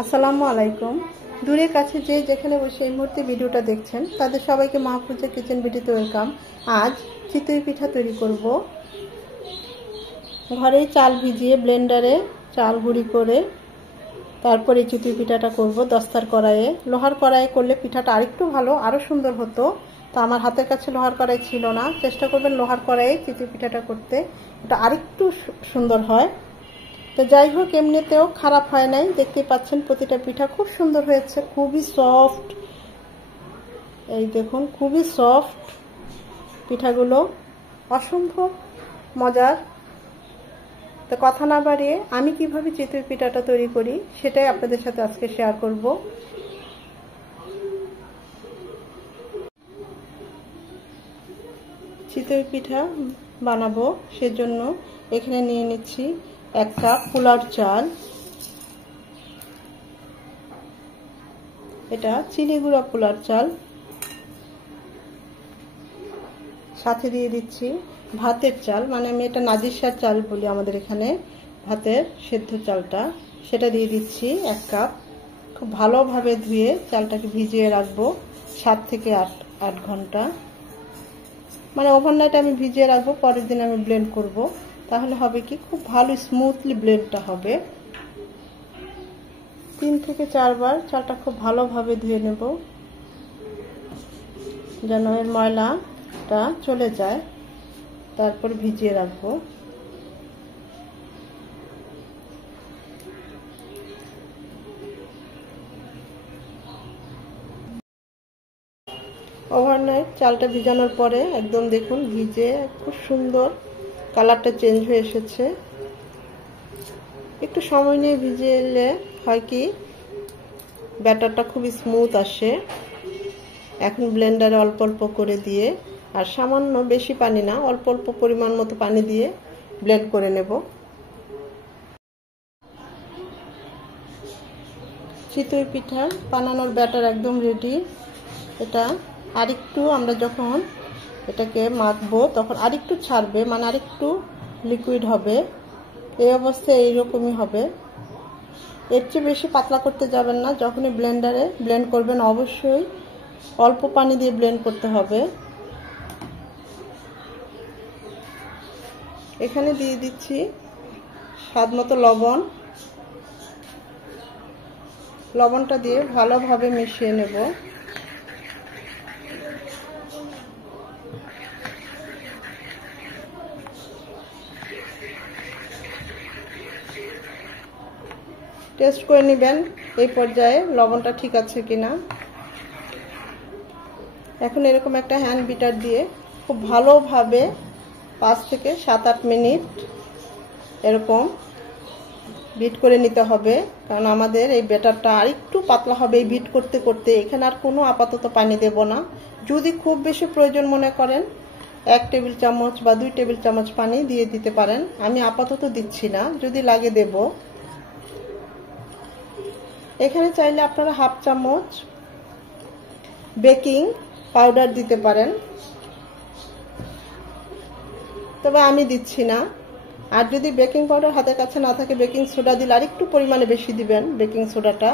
আসসালামু আলাইকুম। দূরে কাছে যে যেখানে বসে এই মুহূর্তে ভিডিওটা দেখছেন তাদের সবাইকে মাহফুজা কিচেন ভিডিওতে ওয়েলকাম। আজ চিতই পিঠা তৈরি করব। ঘরেই চাল ভিজিয়ে ব্লেন্ডারে চাল গুঁড়ি করে তারপরে চিতই পিঠাটা করব দস্তার কড়াইয়ে। লোহার কড়াইয়ে করলে পিঠাটা আরেকটু ভালো, আরও সুন্দর হতো। তো আমার হাতের কাছে লোহার কড়াই ছিল না। চেষ্টা করবেন লোহার কড়াইয়ে চিতই পিঠাটা করতে, এটা আরেকটু সুন্দর হয়। তো যাই হোক, এমনিতেও খারাপ হয় নাই। দেখতেই পাচ্ছেন প্রতিটা পিঠা খুব সুন্দর হয়েছে, খুবই সফট। এই দেখুন, খুবই সফট পিঠাগুলো, অসম্ভব মজার। তো কথা না বাড়িয়ে আমি কিভাবে চিতই পিঠাটা তৈরি করি সেটাই আপনাদের সাথে আজকে শেয়ার করব। চিতই পিঠা বানাবো সেজন্য এখানে নিয়ে নিচ্ছি 1 কাপ পোলার চাল। এটা চিনি গুঁড়া পোলার চাল। সাথে দিয়ে দিচ্ছি ভাতের চাল, মানে আমি এটা নাজিরশাহ চাল বলি আমাদের এখানে, ভাতের সেদ্ধ চালটা, সেটা দিয়ে দিচ্ছি 1 কাপ। খুব ভালোভাবে ধুয়ে চালটাকে ভিজিয়ে রাখবো 7 থেকে 8 ঘন্টা, মানে ওভারনাইট আমি ভিজিয়ে রাখবো। পরের দিন আমি ব্লেন্ড করব, তাহলে হবে কি খুব ভালো স্মুথলি ব্লেন্ডটা হবে। 3 থেকে 4 বার চালটা খুব ভালোভাবে ধুয়ে নেব যেন এর ময়লাটা চলে যায়, তারপর ভিজিয়ে রাখবো। ওভারনাইট চালটা ভিজানোর পরে একদম দেখুন ভিজে খুব সুন্দর কালারটা চেঞ্জ হয়ে এসেছে। একটু সময় নিয়ে ভিজিয়ে হয় কি ব্যাটারটা খুবই স্মুথ আসে। এখন ব্লেন্ডারে অল্প অল্প করে দিয়ে, আর সামান্য, বেশি পানি না, অল্প অল্প পরিমাণ মতো পানি দিয়ে ব্লেন্ড করে নেব। চিতই পিঠা বানানোর ব্যাটার একদম রেডি। এটা আরেকটু আমরা যখন এটাকে মাখবো তখন আরেকটু ছাড়বে, মানে আরেকটু লিকুইড হবে। এই অবস্থায় এইরকমই হবে। এর চেয়ে বেশি পাতলা করতে যাবেন না। যখনই ব্লেন্ডারে ব্লেন্ড করবেন অবশ্যই অল্প পানি দিয়ে ব্লেন্ড করতে হবে। এখানে দিয়ে দিচ্ছি স্বাদ মতো লবণ। লবণটা দিয়ে ভালোভাবে মিশিয়ে নেব। টেস্ট করে নেবেন এই পর্যায়ে লবণটা ঠিক আছে কিনা। এখন এরকম একটা হ্যান্ড বিটার দিয়ে খুব ভালোভাবে 5 থেকে 7-8 মিনিট এরকম বিট করে নিতে হবে, কারণ আমাদের এই ব্যাটারটা আরেকটু পাতলা হবে এই বিট করতে করতে। এখানে আর কোনো আপাতত পানি দেব না। যদি খুব বেশি প্রয়োজন মনে করেন 1 টেবিল চামচ বা 2 টেবিল চামচ পানি দিয়ে দিতে পারেন। আমি আপাতত দিচ্ছি না, যদি লাগে দেব। এখানে চাইলে আপনারা 1/2 চামচ বেকিং পাউডার দিতে পারেন, তবে আমি দিচ্ছি না। আর যদি বেকিং পাউডার হাতের কাছে না থাকে, বেকিং সোডা দিলে আরেকটু পরিমাণে বেশি দিবেন বেকিং সোডাটা।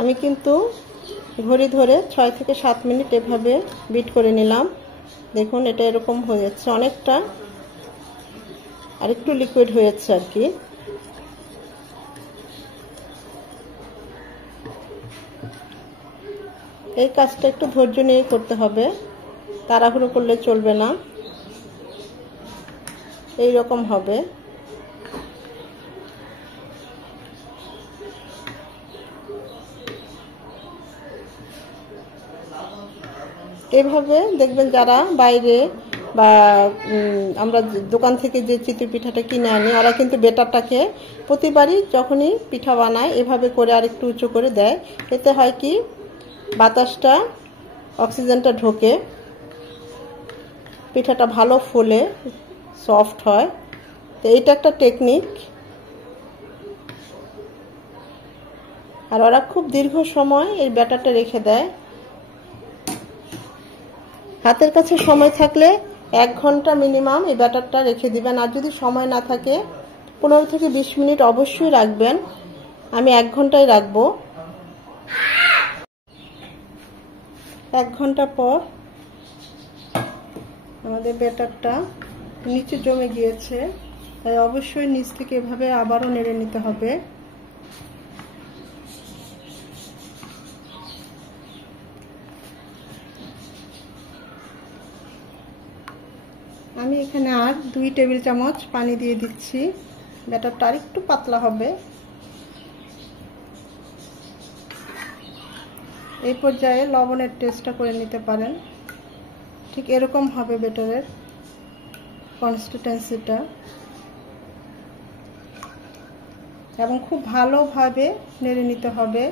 আমি কিন্তু ঘড়ি ধরে 6 থেকে 7 মিনিট এভাবে বিট করে নিলাম। দেখুন এটা এরকম হয়ে যাচ্ছে, অনেকটা আরেকটু লিকুইড হয়েছে আর কি। এই কাজটা একটু ধৈর্য নিয়ে করতে হবে, তাড়াহুড়ো করলে চলবে না। এই রকম হবে। এভাবে দেখবেন যারা বাইরে বা আমরা দোকান থেকে যে চিতই পিঠাটা কিনে আনি, ওরা কিন্তু বেটারটাকে প্রতিবারই যখনই পিঠা বানায় এভাবে করে আরেকটু উঁচু করে দেয়। এতে হয় কি বাতাসটা, অক্সিজেনটা ঢোকে, পিঠাটা ভালো ফোলে, সফট হয়। তো এইটা একটা টেকনিক। আর ওরা খুব দীর্ঘ সময় এই ব্যাটারটা রেখে দেয়। হাতের কাছে সময় থাকলে 1 ঘন্টা মিনিমাম এই ব্যাটারটা রেখে দিবেন। আর যদি সময় না থাকে 15 থেকে 20 মিনিট অবশ্যই রাখবেন। আমি 1 ঘন্টাই রাখবো। 1 ঘন্টা পর আমাদের ব্যাটারটা নিচে জমে গিয়েছে, তাই অবশ্যই নিচ থেকে এভাবে আবারও নেড়ে নিতে হবে। আমি এখানে আর 2 টেবিল চামচ পানি দিয়ে দিচ্ছি। ব্যাটারটা আর একটু পাতলা হবে। এই পর্যায়ে লবণের টেস্টটা করে নিতে পারেন। ঠিক এরকম হবে ব্যাটারের কনসিস্টেন্সিটা, এবং খুব ভালোভাবে নেড়ে নিতে হবে।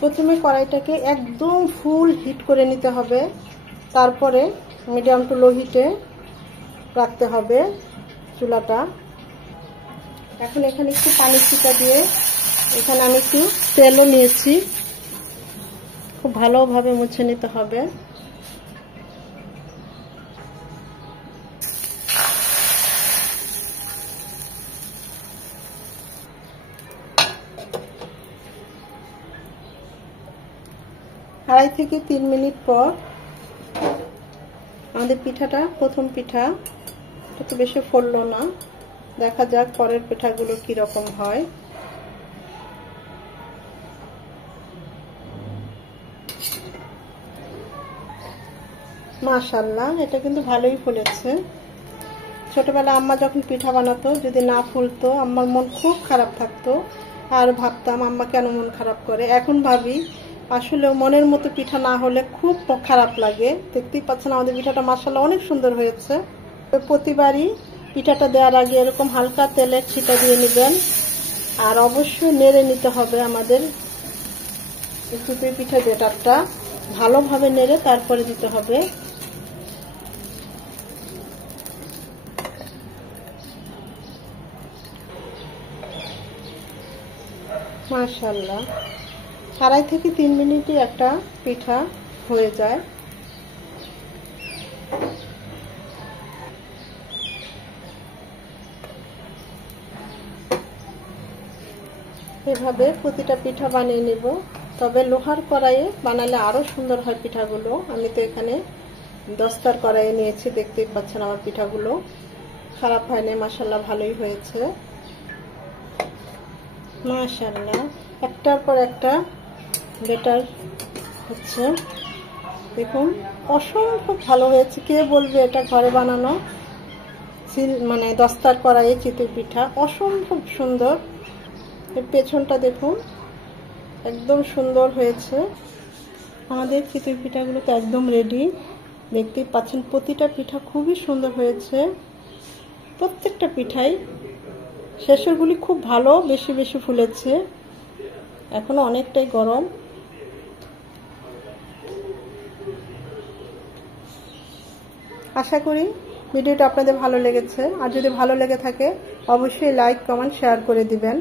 প্রথমে কড়াইটাকে একদম ফুল হিট করে নিতে হবে, তারপরে মিডিয়াম টু লো হিটে রাখতে হবে চুলাটা। এখন এখানে একটু পানি ছিটা দিয়ে এখানে আমি একটু তেলও নিয়েছি, খুব ভালোভাবে মুছে নিতে হবে। আড়াই থেকে 3 মিনিট পর আমাদের পিঠাটা, প্রথম পিঠা একটু বেশি ফুললো না। দেখা যাক পরের পিঠাগুলো কি রকম হয়। মাশাআল্লাহ, এটা কিন্তু ভালোই ফুলেছে। ছোটবেলা আম্মা যখন পিঠা বানাতো, যদি না ফুলতো আম্মার মন খুব খারাপ থাকতো, আর ভাবতাম আম্মা কেন মন খারাপ করে। এখন ভাবি আসলে মনের মতো পিঠা না হলে খুব খারাপ লাগে। দেখতেই পাচ্ছেন আমাদের পিঠাটা মাশাআল্লাহ অনেক সুন্দর হয়েছে। প্রতিবারই পিঠাটা দেওয়ার আগে এরকম হালকা তেলের ছিটা দিয়ে নেবেন, আর অবশ্যই নেড়ে নিতে হবে। আমাদের চিতই পিঠা ব্যাটারটা ভালোভাবে নেড়ে তারপরে দিতে হবে। মাশাআল্লাহ, 2.5 থেকে 3 মিনিটই একটা পিঠা হয়ে যায়। এভাবে প্রতিটা পিঠা বানিয়ে নেব, তবে লোহার কড়াইয়ে বানালে আরো সুন্দর হয় পিঠাগুলো। আমি তো এখানে দস্তার কড়াইয়ে নিয়েছি, দেখতেই পাচ্ছেন আমার পিঠাগুলো খারাপ হয়নি, মাশাআল্লাহ ভালোই হয়েছে। মাশাআল্লাহ, একটার পর একটা ব্যাটার হচ্ছে, দেখুন অসম্ভব ভালো হয়েছে। কে বলবে এটা ঘরে বানানো মানে দস্তার কড়াইয়ে চিতই পিঠা, অসম্ভব সুন্দর। এর পেছনটা দেখুন একদম সুন্দর হয়েছে। আমাদের চিতই পিঠাগুলো তো একদম রেডি, দেখতেই পাচ্ছেন প্রতিটা পিঠা খুবই সুন্দর হয়েছে। প্রত্যেকটা পিঠাই শেষেরগুলি খুব ভালো, বেশি বেশি ফুলেছে, এখনো অনেকটাই গরম। আশা করি ভিডিওটা আপনাদের ভালো লেগেছে, আর যদি ভালো লেগে থাকে অবশ্যই লাইক, কমেন্ট, শেয়ার করে দিবেন।